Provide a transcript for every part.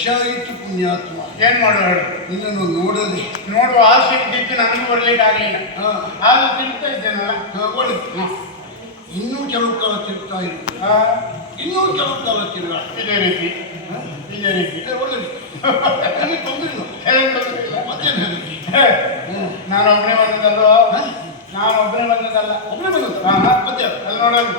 ವರ್ಷ ಆಯಿತು ಪುಣ್ಯಾತ್ಮ. ಏನ್ ಮಾಡೋದು ಹೇಳು? ನಿನ್ನನ್ನು ನೋಡದೆ ನೋಡುವ ಆಸೆ ಇದ್ದಿದ್ದು ನನಗೂ ಬರ್ಲಿಕ್ಕೆ ಆಗಲಿಲ್ಲ. ಹಾಲು ಆದ್ರೂ ತಿಳ್ತಾ ಇದ್ದೇನಲ್ಲ? ಒಳ್ಳೆ. ಇನ್ನೂ ಕೆಲವು ಕಾಲ ತಿರುಗ್ತಾ ಇರು. ಹಾ, ಇನ್ನೂ ಕೆಲವು ಕಾಲ ತಿರ್ಗ ಇದೇ ರೀತಿ. ಇದೇ ರೀತಿ. ಒಳ್ಳೆ ತೊಂದ್ರೆ ಮತ್ತೇನು ನಾನು ಒಬ್ಬನೇ ಬಂದದಲ್ವ ನಾನು ಒಬ್ಬನೇ ಬಂದದಲ್ಲ ಒಬ್ಬನೇ ಬಂದದ್ದು ಹಾಂ. ಮತ್ತೆ ಅಲ್ಲಿ ನೋಡೋದು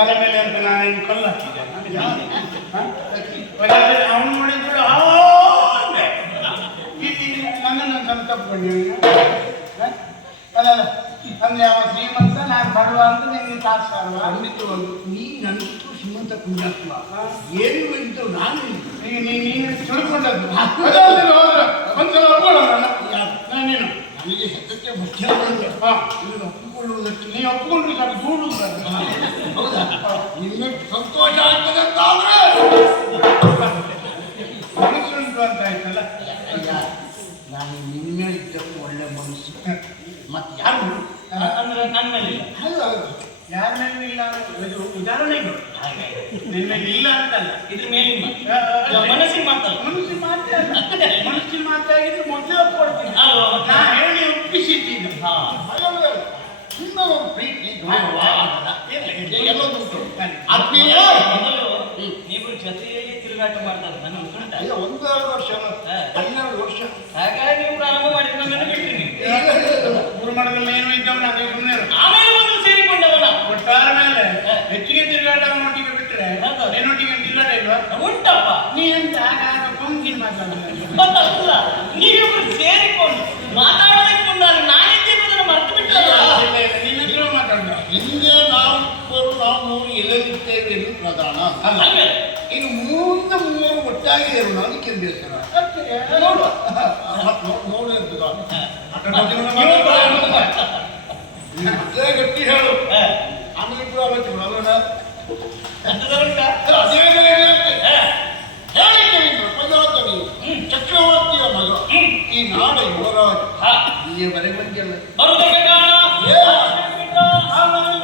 ತಲೆ ಮೇಲೆ ಅಂತ ನಾನು ಏನು ಕಲ್ಲು ಹಾಕಿದ್ದೆ. ಅವನು ನೋಡಿದ್ರು ನನ್ನನ್ನು ತಂದು ತಪ್ಪಿಕೊಂಡು ಅಲ್ಲ ಅಂದ್ರೆ ಅವ ಶ್ರೀಮಂತ ನಾನು ಬಡವ ಅಂತ ನಿನ್ಗೆ ಕಾಸು ಅಲ್ವಾ ಖಂಡಿತವಾಗ್ಲು. ನೀ ನನ್ನಿಟ್ಟು ಶ್ರೀಮಂತ ಪುಣ್ಯಾತ್ಮ ಏನು ಇದ್ದು ನಾನು. ಈಗ ನೀ- ನೀನು ತಿಳ್ಕೊಂಡದ್ದು. ಒಂದ್ಸಲ ಒಪ್ಕೊಳ್ಳೋಣ ನಾನು ನೀನು ನನಗೆ ಹೆಸಕ್ಕೆ ಮುಖ್ಯ. ಹಾ. ಒಪ್ಪಿಕೊಳ್ಳುವುದಕ್ಕೆ ನೀ ಒಪ್ಕೊಂಡ್ರೆ ಸಾಕು ದೂಡು ಹೌದಾ? ಸಂತೋಷ ಆಗ್ತದೆ ಮನಸ್ಸುಂಟು ಅಂತ ಆಯ್ತಲ್ಲ? ಅಯ್ಯ, ನಾನು ನಿನ್ನೆ ಇದ್ದಕ್ಕೂ ಒಳ್ಳೆ ಮನಸ್ಸು. ಮತ್ತೆ ಯಾರು? ಅಂದ್ರೆ ನನ್ನಲ್ಲಿ. ಹೌದು ಯಾರ ಮೇಲೂ ಇಲ್ಲ ಇದು ಉದಾಹರಣೆಗಳು ನಿನ್ನ ಇಲ್ಲ ಅಂತಲ್ಲ. ಇದ್ರ ಮೇಲಿನ ಮನಸ್ಸಿನ ಮಾತಲ್ಲ. ಮನಸ್ಸಿನ ಮಾತೇ ಅಲ್ಲ. ಮನಸ್ಸಿನ ಮಾತಾಗಿದ್ರೆ ಮೊದಲೇ ಒಪ್ಪಿಕೊಡ್ತೀನಿ ಅಲ್ವಾ? ನಾ ಹೇಳಿ ಒಪ್ಪಿಸಿದ್ದೀನಿ. ಹಾ. ನೀವು ಜೊತೆಯಲ್ಲಿ ತಿರುಗಾಟ ಮಾಡ್ತಾರೆ ನನ್ನ ಉಂಟುಂಟ ಅಲ್ಲ ಒಂದೆರಡು ವರ್ಷ. ಹನ್ನೆರಡು ವರ್ಷ. ಹಾಗಾಗಿ ನೀವು ಪ್ರಾರಂಭ ಮಾಡಿದ ನನ್ನನ್ನು ಬಿಟ್ರಿ ನೀವು. ಗುರುಮಠದಲ್ಲಿ ಏನು ಇದ್ದವನ ಅದು ಸುಮ್ಮನೆ ಇರು. ಆಮೇಲೆ ಒಂದು ಸೇರಿಕೊಂಡವನ. ಒಟ್ಟಾರ ಮೇಲೆ ಹೆಚ್ಚಿಗೆ ತಿರುಗಾಟ ಮಾಡಿ ಬಿಟ್ರೆ ಹೌದು. ನಿನ್ನೊಟ್ಟಿಗೆ ತಿರುಗಾಟ ಇಲ್ವಾ? ಉಂಟಪ್ಪ. ನೀ ಅಂತ ಆಗ ಕೊಂಗಿನ ನೀವಿಬ್ರು ಸೇರಿಕೊಂಡು ಮಾತಾಡೋದಕ್ಕೆ ನಾನು ನಾನಿದ್ದೇನೆ ಮರ್ತು ಬಿಟ್ಟಲ್ಲ ಇಲ್ಲ ಇಲ್ಲ ನಿನ್ನ ಹತ್ರ ಮಾತಾಡ ಹಿಂದೆ ನಾವು ಇಬ್ಬರು ನಾವು ಮೂರು ಎಲ್ಲರಿದ್ದೇವೆ ಎಂದು ಪ್ರಧಾನ ಅಲ್ವೇ? ಇನ್ನು ಮುಂದೆ ಮೂವರು ಒಟ್ಟಾಗಿ ಇರೋಣ ಅದಕ್ಕೆ ಬೇಸರ ನೋಡುವ ಮತ್ತೆ ನೋ- ನೋಡು ಎಂತದ? ನೀವು ಕೂಡ ಹೇಳುವುದಾ? ನೀನು ಮೊದಲೇ ಗಟ್ಟಿ ಹೇಳು ಹಾ. ಆಮೇಲೆ ಕೂಡ ಆಲೋಚನೆ ಮಾಡೋಣ ಎಂತದರುಂಟಾ? ಅದೇ ಬೆಲೆ ಹೇಳುತ್ತೆ. ಹಾ. ಹೇಳಿಕೆ ನೀನು ಪ್ರಜಾತ ನೀನು ಚಕ್ರವರ್ತಿಯ ಮಗ ಈ ನಾಡ ಯುವರಾಜ ಹಾ. ಇಲ್ಲಿಯವರೆಗೆ ಬಂದಿಲ್ಲ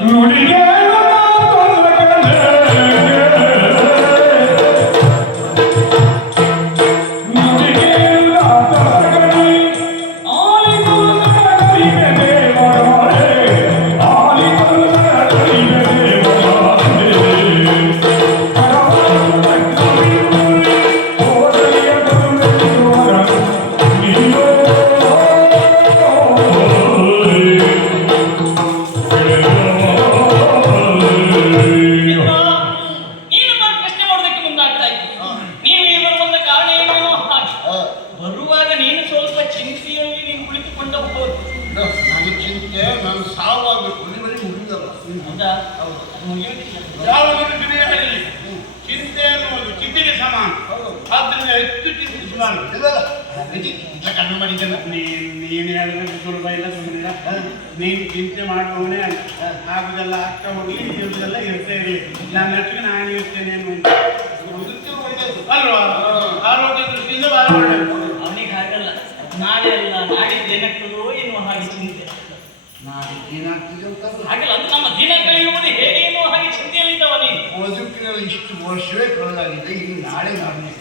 ಬರುವುದಕ್ಕೆ ನಾನು ಸಾವಾಗಬೇಕು ನಿಮಗೆ ಮುಗಿದಲ್ಲ. ಹೌದಾ? ಹೌದು. ಅದು ಚಿಂತೆ ಅನ್ನುವುದು ಚಿಂತೆಗೆ ಸಮಾನ. ಆದ್ದರಿಂದ ಹೆಚ್ಚು ಇಲ್ಲ ಇಲ್ಲ ಕಡಿಮೆ ಮಾಡಿದ್ದೇನೆ ನೀನ್ ನೀನು ಹೇಳಿದ್ರೆ ಸುಲಭ ಇಲ್ಲ. ಸುಮ್ಮನಿಲ್ಲ ನೀನು ಚಿಂತೆ ಮಾಡುವವನೇ ಅಲ್ಲ ಆಗುದೆಲ್ಲ ಆಗ್ತಾ ಹೋಗಿ ಇರುವುದೆಲ್ಲ ಇರ್ತೇ ಇರಲಿ. ನನ್ನ ಹತ್ತಿರ ನಾನು ಇರ್ತೇನೆ ಒಳ್ಳೆಯದು ಅಲ್ವಾ? ಆರೋಗ್ಯ ದೃಷ್ಟಿಯಿಂದ ಒಳ್ಳೆಯದು ಅವನಿಗೆ ಹಾಗಲ್ಲ. ನಾಳೆ ಅಲ್ಲ. ನಾಡಿದ್ದು ಏನಾಗ್ತದೋ ಎನ್ನುವ ಹಾಗೆ ಚಿಂತೆ. ನಾನು ಏನಾಗ್ತಿದೆ ಅಂತ ಹಾಗಲ್ಲ ಅದು ನಮ್ಮ ದಿನ ಕಳೆಯುವುದು ಮೇಲೆ ಇಷ್ಟು ವರ್ಷವೇ ಕಳೆದಾಗಿದೆ ಇನ್ನು ನಾಳೆ ನಾಳೆ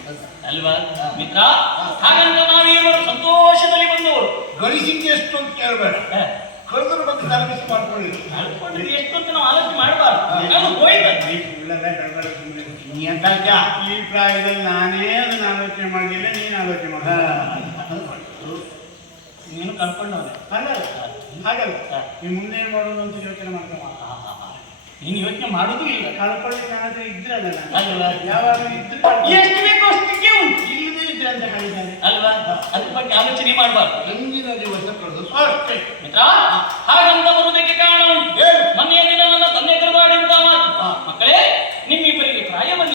ಅಲ್ವಾ? ಮಿತ್ರ ಹಾಗಂತ ನಾವೀವರು ಸಂತೋಷದಲ್ಲಿ ಬಂದವರು. ಗಳಿಸಿದ್ದು ಎಷ್ಟು ಅಂತ ಕೇಳಬೇಡ ಕಳೆದ್ರ ಬಗ್ಗೆ ತಲೆಬಿಸಿ ಮಾಡ್ಕೊಳ್ಳಿ. ಕಳ್ಕೊಂಡಿದ್ದು ಎಷ್ಟು ಅಂತ ನಾವು ಆಲೋಚನೆ ಮಾಡಬಾರ್ದು. ಅದು ಹೋಯ್ತು. ನೀ ಅಂತ? ಈ ಪ್ರಾಯದಲ್ಲಿ ನಾನೇ ಅದನ್ನ ಆಲೋಚನೆ ಮಾಡಲಿಲ್ಲ ನೀನು ಆಲೋಚನೆ ಮಾಡ ನೀನು ಕಳ್ಕೊಂಡವ್ರೆ ಅಲ್ಲ. ಹಾಗಲ್ಲ. ಈ ಮುಂದೆ ಏನು ಮಾಡೋದು ಅಂತ ಯೋಚನೆ ಮಾಡ್ತಾವ ನೀನು ಯೋಚನೆ ಮಾಡೋದು ಇಲ್ಲ. ಕಳ್ಕೊಳ್ಳಿಕ್ಕೆ ಆದರೆ ಇದ್ರೆ ಅಲ್ವಾ? ಯಾವಾಗ ಇದ್ರೆ. ಎಷ್ಟು ಬೇಕೋ ಅಷ್ಟಕ್ಕೆ ಉಂಟು. ಇಲ್ಲದೆ ಇದ್ರೆ ಅಂತ ಹೇಳಿದ್ದಾರೆ ಅಲ್ವಾ? ಅದ್ರ ಬಗ್ಗೆ ಆಲೋಚನೆ ಮಾಡಬಾರ್ದು. ಹಿಂದಿನ ದಿವಸ ಮಿತ್ರ ಹಾಗಂತ ಬರುವುದಕ್ಕೆ ಕಾರಣ ಉಂಟು.